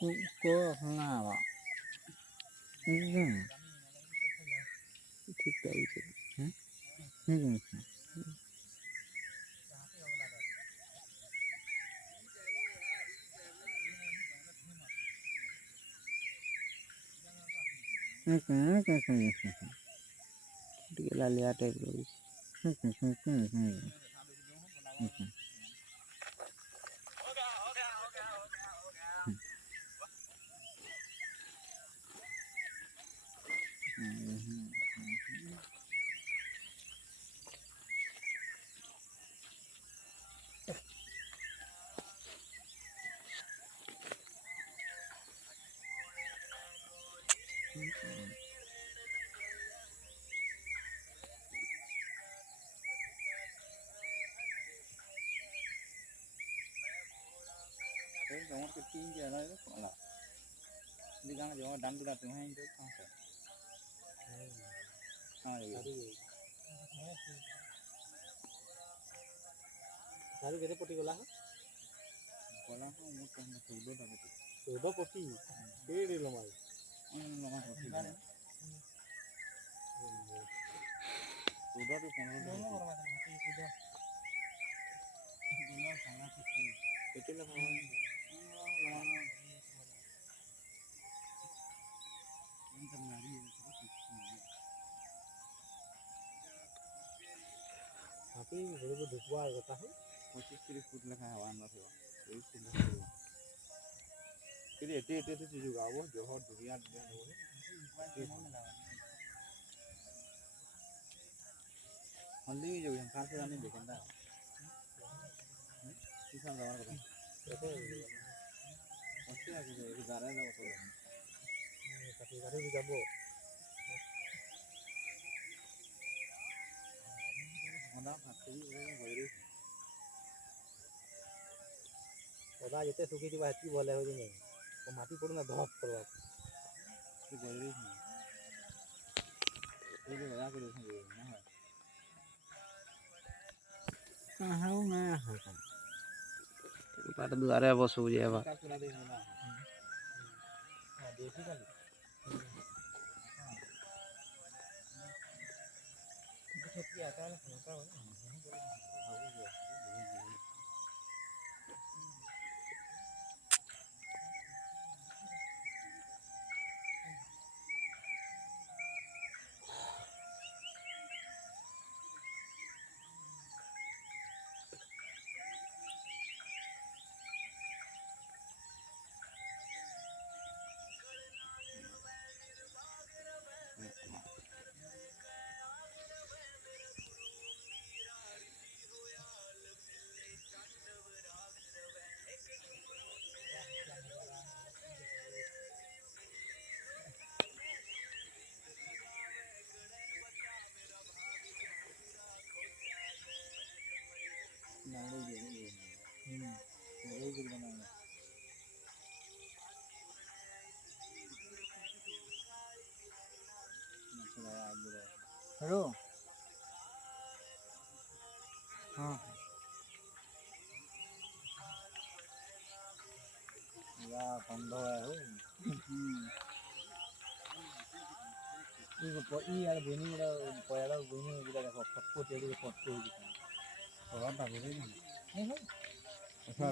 को ना वा ठीक है ଟିକେ ଲାଲିଆ ଟାଇପ୍ ରହୁଛି। जमर के तीन के अलग अलग दिखाना जमर डांड डालते हैं इनको कहाँ से हाँ ये सारी कैसे पट्टी गला है मुझे कहना चौदह पट्टी पेड़ लंबाई लंबा पट्टी चौदह तो 25-30 फुट लगा हवा अंदर से फिर एटे तो चीज़ का वो जो हर दुनिया हल्दी जो है कार से जाने देखना किसान जवान का अच्छे आगे जो इधर है ना वो काफी भी जाबो हमारा फैक्ट्री वो गैरी ओदा जते सुखी थी बात की बोले हो जी नहीं वो माटी पड़ो ना धप करवा ये गैरी ये जो लगा के देखो ना कहाँ हूँ मैं बात दुआरे बस हो जाए बा हेलो हाँ या बंद है हो ये यार बेनी मेरा पयाला बेनी मेरा देखो पक्को तेरे को पक्को ही दिखा और आप भाग रहे हैं नहीं अच्छा